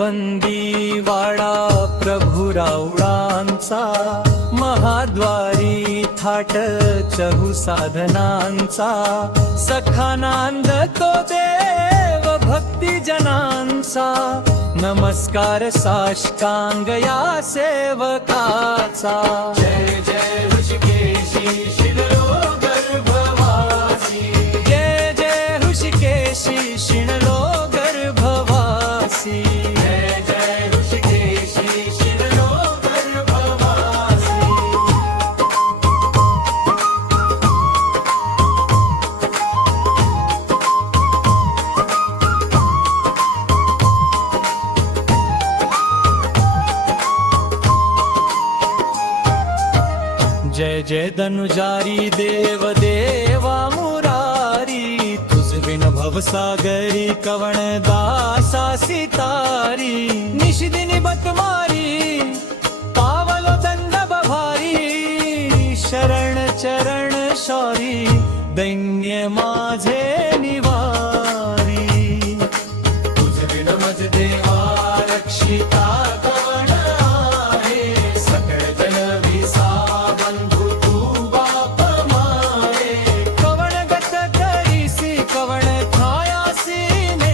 बंदी वाडा प्रभू राऊळांचा, महाद्वारी थाट चहू साधनांचा, सखानांद तो देव भक्ती जनांचा, नमस्कार साष्टांग या सेवकाचा। जय जय ऋषिकेशी शिणलो गर्भवासी, जय जय ऋषिकेशी शिणलो गर्भवासी, जय जय ऋषिकेशी शिणलो गर्भवासी। जय जय धनुजारी देव देवा मुरारी, तुझ बिन भवसागरी कवण दासा सितारी, निशिदिनी बतमारी पावलो दंड बभारी, शरण चरण शौरी दैन्य माझे निवा